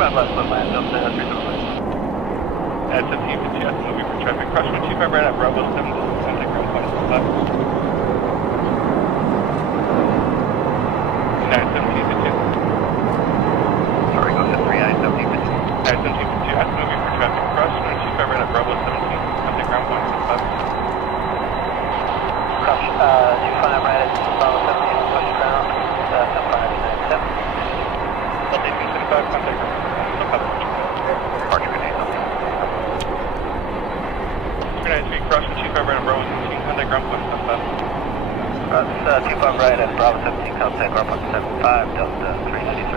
25 left, left land, Delta 375. At 1752, that's moving for traffic. Cross 125 right at Bravo 7, contact ground point left. United 1752. Sorry, go ahead, 3 1752. United 1752, that's moving for traffic. Cross 125 right at Bravo 17, contact ground point left. Cross 25 right at Bravo 17, push ground, 7597. Delta 1875, contact ground point left. Departure grenade, United 3, cross 125 right at Bravo 17, contact ground point left. Cross 25 right at Bravo 17, contact ground point 75, Delta 395.